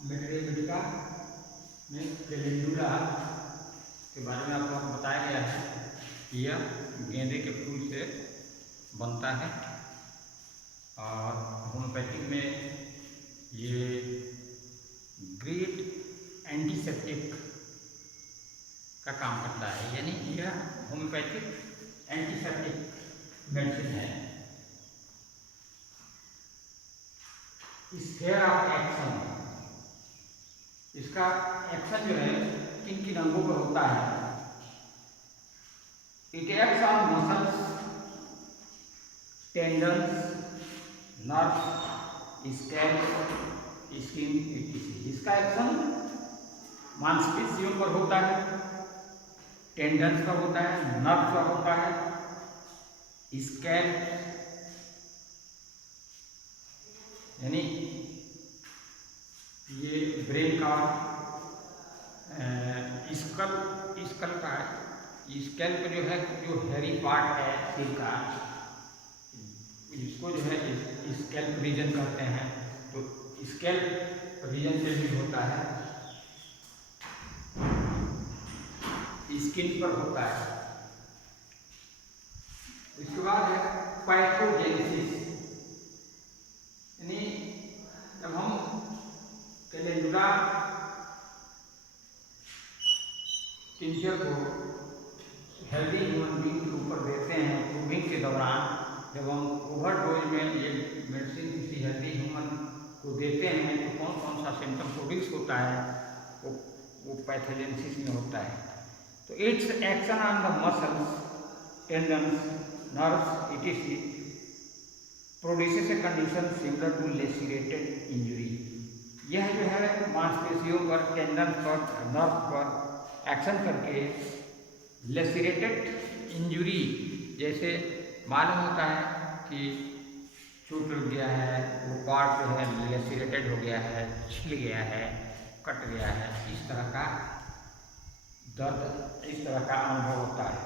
मेट्रियोटिका में कैलेंडुला के बारे में आप लोगों को बताया गया है कि यह गेंदे के फूल से बनता है और होम्योपैथिक में ये ग्रेट एंटीसेप्टिक का काम करता है, यानी यह होम्योपैथिक एंटीसेप्टिक मेडिसिन है। स्फीयर ऑफ एक्शन, इसका एक्शन जो है किन किन अंगों पर होता है। It acts on muscles, tendons, nerves, scalp, skin इत्यादि। इसका एक्शन मांसपेशियों पर होता है, टेंडन्स पर होता है, नर्व पर होता है, स्कैल्प यानी ये ब्रेन का स्कल का है। स्कैल्प जो है, जो हेरी पार्ट है सिर का, इसको जो है स्कैल्प रीजन कहते हैं। तो स्कैल्प रीजन से भी होता है, स्किन पर होता है। इसके बाद है पैथोजेनेसिस, यानी जब हम कैलेंडुला टिंचर को हेल्दी ह्यूमन बींग के ऊपर देते हैं प्रूविंग के दौरान, जब हम ओवरडोज में ये मेडिसिन किसी हेल्दी ह्यूमन को देते हैं तो कौन कौन सा सिम्टम प्रोड्यूस होता है, वो पैथोजेनेसिस में होता है। तो it's action on the muscles, tendons, nerves etc produces a condition similar to lacerated injury. यह जो है मांसपेशियों पर, टेंडन पर, नर्व पर एक्शन करके लेसिरेटेड इंजरी, जैसे मालूम होता है कि चोट लग गया है, वो पार्ट जो है लेसिरेटेड हो गया है, छिल गया है, कट गया है, इस तरह का दर्द, इस तरह का अनुभव होता है।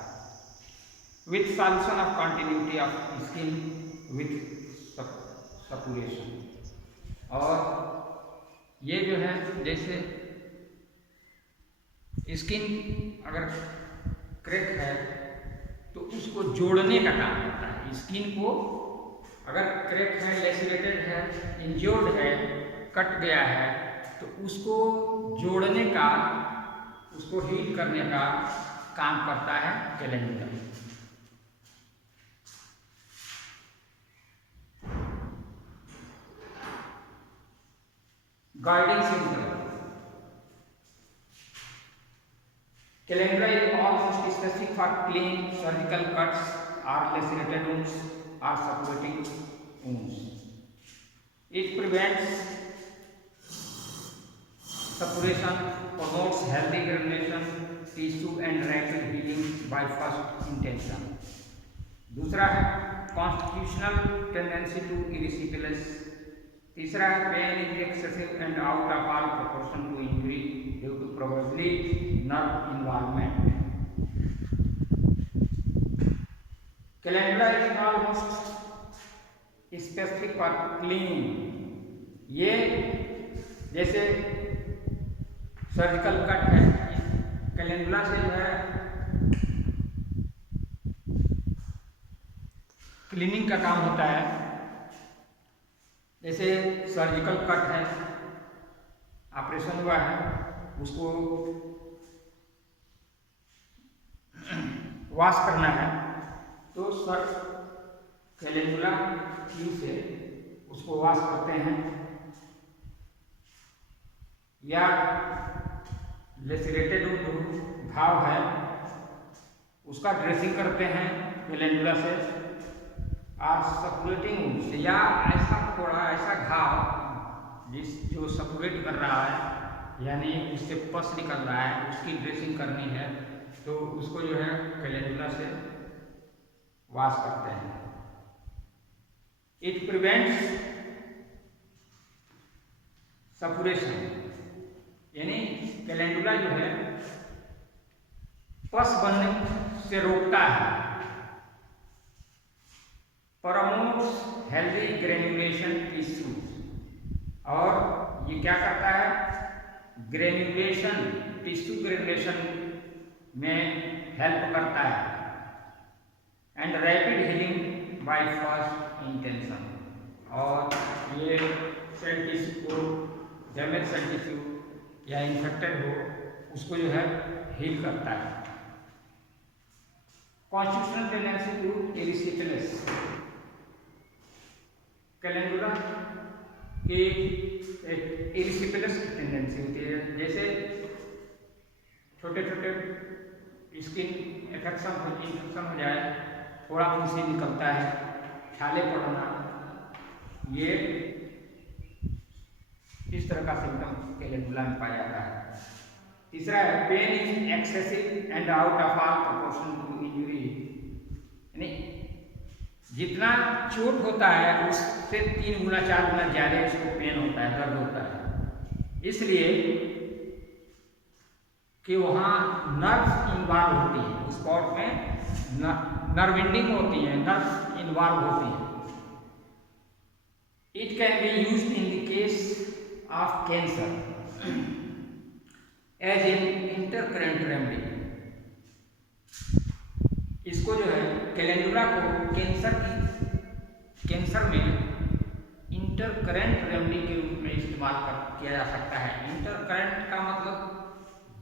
With solution of continuity of skin with suppuration. और ये जो है जैसे स्किन अगर क्रैक है तो उसको जोड़ने का काम करता है। स्किन को अगर क्रैक है, लेसिरेटेड है, इंज्योर्ड है, कट गया है, तो उसको जोड़ने का, उसको हील करने का काम करता है calendula. Guiding symptom, calendula is almost specific for clean surgical cuts or lacerated wounds or suppurating wounds. It prevents suppuration, promotes healthy granulation tissue and rapid healing by first intention. दूसरा है constitutional tendency to erysipelas. तीसरा है pain is excessive and out of all proportion to injury due to probably nerve involvement. Calendula is almost specific for clean. ये जैसे surgical cut है, calendula से जो है क्लीनिंग का काम होता है। जैसे सर्जिकल कट है, ऑपरेशन हुआ है, उसको वॉश करना है, तो सर कैलेंडुला ट्यूब से उसको वॉश करते हैं। या लेसिरेटेड घाव है, उसका ड्रेसिंग करते हैं कैलेंडुला से। और सपुरेटिंग से, या ऐसा थोड़ा ऐसा घाव जो सपुरेट कर रहा है, यानी उससे पस निकल रहा है, उसकी ड्रेसिंग करनी है, तो उसको जो है कैलेंडुला से वॉश करते हैं। इट प्रिवेंट्स सपुरेशन, यानी कैलेंडुला जो है पस बनने से रोकता है। प्रमोट्स हेल्दी ग्रेन्युलेशन टिश्यू, और ये क्या करता है, ग्रेन्युलेशन, टिश्यू ग्रेन्युलेशन में हेल्प करता है and rapid healing by first intention. और ये सेल टिश्यू को, डैमेज सेल टिश्यू या इन्फेक्टेड हो उसको जो है हील करता है। Constitutional tendency to erysipelas, calendula की एक एरिसिपेलस की टेंडेंसी होती है, जैसे छोटे छोटे स्किन इन्फेक्शन हो जाए, थोड़ा फुंसी निकलता है, छाले पड़ना, ये इस तरह का सिम्टम कैलेंडुला में पाया जाता है। तीसरा है pain is excessive and out of all proportion to injury, यानी जितना चोट होता है उससे 3 गुना 4 गुना ज़्यादा इसको पेन होता है, दर्द होता है, इसलिए कि वहाँ नर्व्स इन्वॉल्व होती है, उस स्पॉट में नर्व एंडिंग होती है, नर्व्स इन्वॉल्व होती है। It can be used in the case of cancer as an intercurrent remedy. इसको जो है कैलेंडुला को कैंसर में इंटरकरेंट रेमेडी के रूप में इस्तेमाल किया जा सकता है। इंटरकरेंट का मतलब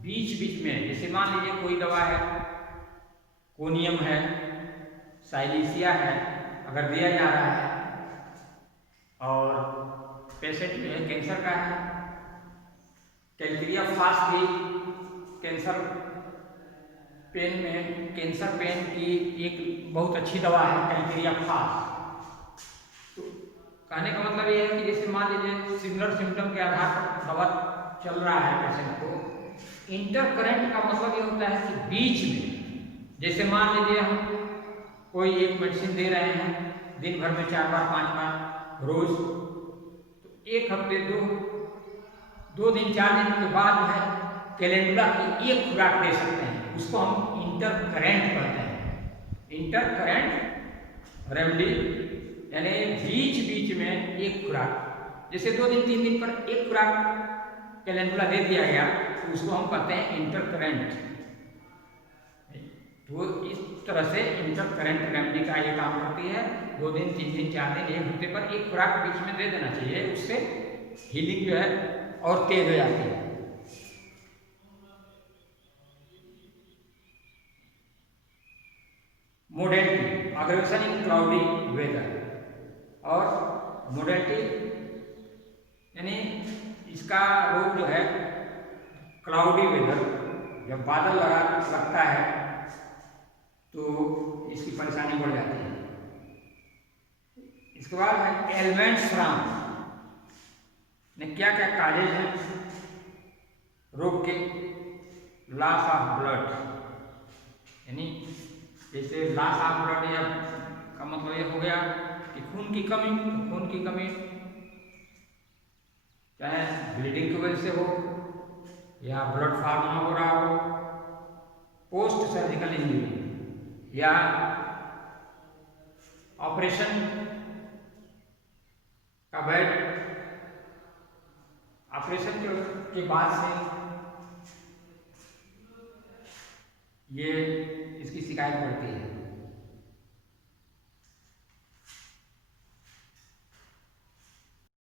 बीच बीच में, जैसे मान लीजिए कोई दवा है, कोनियम है, साइलिसिया है, अगर दिया जा रहा है और पेशेंट जो है कैंसर का है, कैल्केरिया फास्ट भी कैंसर पेन की एक बहुत अच्छी दवा है, कैल्केरिया फास्ट। तो कहने का मतलब ये है कि जैसे मान लीजिए सिमिलर सिम्टम के आधार पर दवा चल रहा है पेशेंट को। इंटरकरेंट का मतलब ये होता है कि बीच में, जैसे मान लीजिए हम कोई एक मेडिसिन दे रहे हैं दिन भर में 4 बार 5 बार रोज, तो एक हफ्ते 2 दिन 4 दिन के बाद जो है कैलेंडुला की एक खुराक दे सकते हैं, उसको हम इंटरकरेंट कहते हैं। इंटरकरेंट रेमेडी यानी बीच बीच में एक खुराक, जैसे 2 दिन 3 दिन पर एक खुराक कैलेंडुला दे दिया गया तो उसको हम कहते हैं इंटरकरेंट। तो इस तरह से इंटरकरेंट रेमेडी का ये काम करती है। 2 दिन 3 दिन 4 दिन एक हफ्ते पर एक खुराक बीच में दे देना चाहिए, उससे हीलिंग जो है और तेज हो जाती है। मोडेलिटी, अग्रेशन इन क्लाउडी वेदर, और मोडेलिटी यानी इसका रूप जो है क्लाउडी वेदर, जब बादल लगता है तो इसकी परेशानी बढ़ जाती है। इसके बाद है एलिमेंट्स फ्रॉम, क्या क्या काजेज हैं रोग के, लॉस ऑफ ब्लड, यानी जैसे लॉस ऑफ ब्लड या का मतलब ये हो गया कि खून की कमी, तो खून की कमी चाहे ब्लीडिंग की वजह से हो या ब्लड फॉर्म ना हो रहा हो, पोस्ट सर्जिकल इंजरी या ऑपरेशन का बेड, ऑपरेशन के बाद से ये इसकी शिकायत बढ़ती है।